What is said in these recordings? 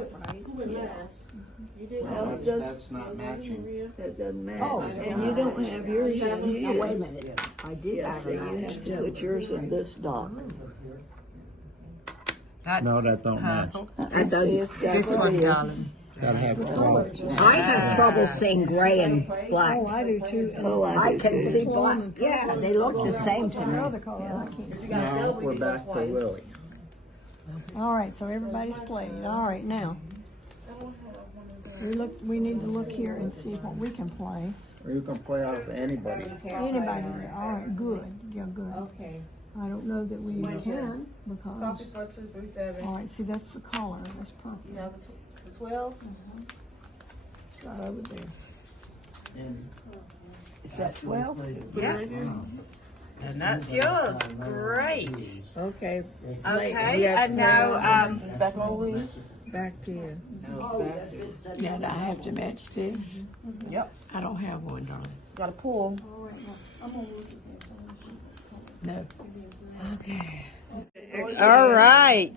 went last? You did. Well, That's not matching. That doesn't match. Oh, And you don't have yours in Now, here. wait a minute. I did Yeah, have so you have to put yours in this dock. That's No, that don't match. this one, darling. Gotta have colors. I have trouble seeing gray and black. I do too. I can see black. Yeah, they look the same to me. Now we're back to Lily. All right, so everybody's played. All right, now. We need to look here and see what we can play. Or you can play off anybody. Anybody there. All right, good. Yeah, good. Okay. I don't know that we can because, Copy 4237. all right, see, that's the color. That's purple. You have the 12. It's right over there. And Is that 12? Yeah. And that's yours. Great. Okay. Okay, and now, Back over. Back to you. Yeah, I have to match this. Yep. I don't have one, darling. Got to pull. No. Okay. all right.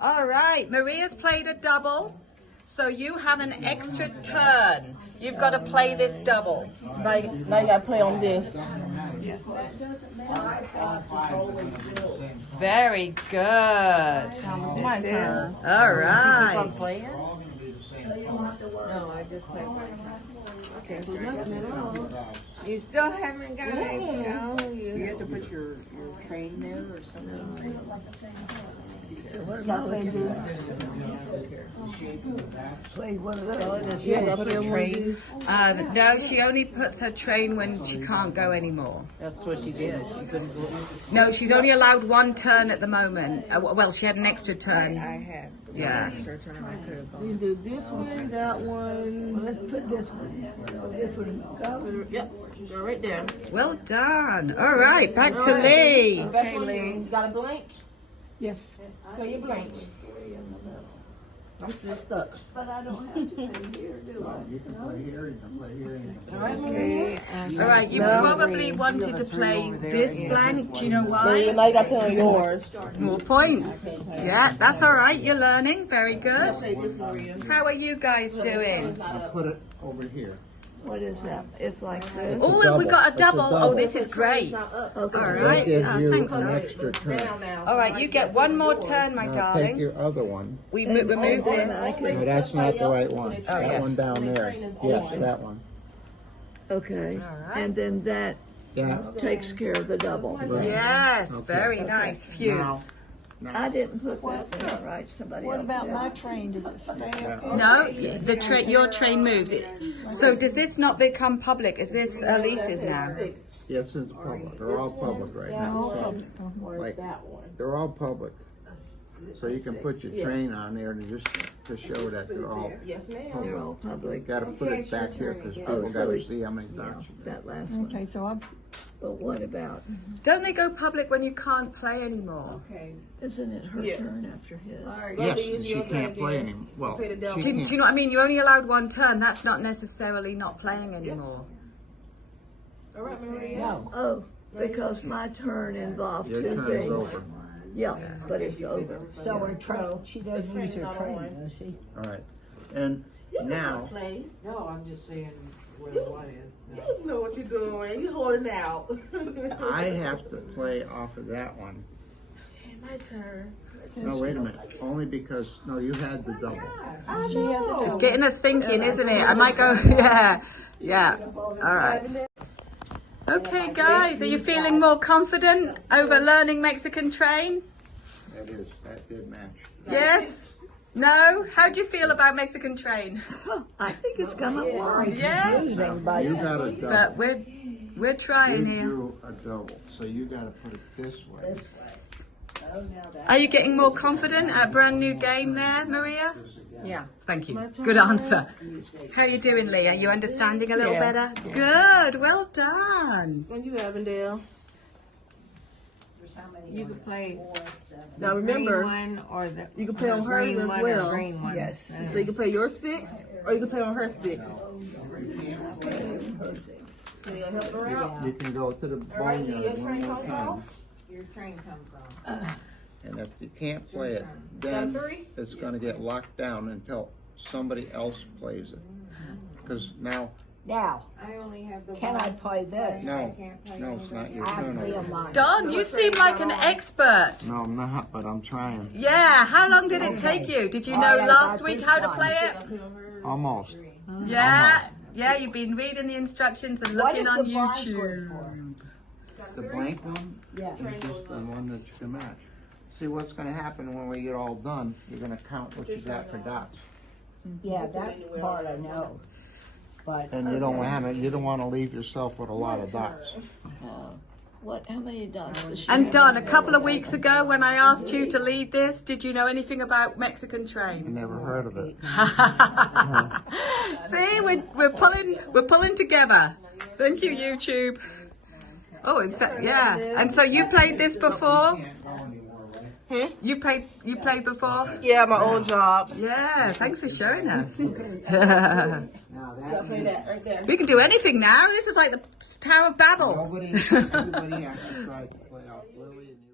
All right, Maria's played a double, so you have an extra turn. You've got to play this double. Now you got to play on this. Very good. It's my turn. All right. No, I just played my turn. Can't do nothing at all. You still haven't got it. No, You have to put your train there or something. So what You got to play this. play one of those? You got to play one of these. No, she only puts her train when she can't go anymore. That's what she did. She couldn't go. No, she's only allowed one turn at the moment. Well, she had an extra turn. I had. Yeah. Extra turn. I could have You gone. can do this one, that one. Let's put this one. This one go. Yep. Go right there. Well done. All right, back to Lee. Okay, Lee. You got a blank? Yes. Play your blank. I'm still stuck. But I don't have to play here, do I? you can play here, you can play here. All right, Okay. Maria. All right, you probably wanted to play this blank. Do you know why? Now you got to play on yours. More points. Yeah, that's all right. You're learning. Very good. Play this, Maria. How are you guys doing? I'll put it over here. What is that? It's like this. Oh, well, we got a It's a double. double. Oh, this is great. It's not up. Okay. All That right. gives you Thanks, an darling. extra turn. Down now. All right, you get one more turn, my Now take darling. your other one. We remove this. No, that's not the right one. Oh, That yeah. one down there. Yes, that one. Okay. All right. And then that Yeah. takes care of the double. Yes, Okay. very nice. Phew. Now, I didn't put that in, right? Somebody What else about did. my train? Does it stay up here? No, your train moves. So does this not become public? Is this Lisa's now? yes, it's public. They're all public right now. So, like, they're all public. So you can put your train on there to show that they're all. Yes, ma'am. They're all You public. gotta put it back here because people gotta see how many dots you got. That last one. Okay, so I'm, But what about, Don't they go public when you can't play anymore? isn't it her Yes. turn after his? Yes, and she can't play anymore. Well, Play the double. she Do can't. you know what I mean? You're only allowed one turn. That's not necessarily not playing anymore. All right, Maria. No. Oh, because my turn involved Your two turn's things. over. Yeah, but it's over. So her train, she does use her train, does she? All right. And now, Play. No, I'm just saying where the one is. You know what you're doing. You holding out. I have to play off of that one. Okay, my turn. No, wait a minute. Only because, no, you had the double. I know. It's getting us thinking, isn't it? I might go, yeah. All right. Okay, guys, are you feeling more confident over learning Mexican train? That did match. Yes? No? How do you feel about Mexican train? I think it's coming along. Yeah? Confusing, but You got a double. But we're You trying here. drew a double, so you gotta put it this way. Are you getting more confident at a brand new game there, Maria? yeah. Thank you. Good answer. How are you doing, Lee? Are you understanding a little better? Good. Well done. When you Avondale. You could play Now remember, one or the you can play on hers green as one well. or green one. Yes. So you can play your 6, or you can play on her 6. So you help her out. You can go to the All right, boneyard your one train more comes time. off. Your train comes on. And if you can't play it, then it's gonna get locked down until somebody else plays it. Because now, Now, I only have the can I play this? no, it's not your I have turn. to be on mine. Don, you seem like an expert. No, I'm not, but I'm trying. Yeah, how long did it take you? Did you know I last got week this how to one. play it? Almost. Yeah, yeah, you've been reading the instructions and What looking is on the blind YouTube. The blank one Yeah. is just the one that you can match. See, what's gonna happen when we get all done, you're gonna count what you got for dots. Yeah, that part I know. But And you don't wanna leave yourself with a lot of dots. How many dots does she And have? Don, a couple of weeks ago when I asked you to lead this, did you know anything about Mexican I train? never heard of it. See, we're pulling together. Thank you, YouTube. Oh, yeah. And so you played this before? You played before? Yeah, my old job. Yeah, thanks for showing us. Play that right there. We can do anything now. This is like the Tower of Babel. Everybody has to try to play off Lily and you.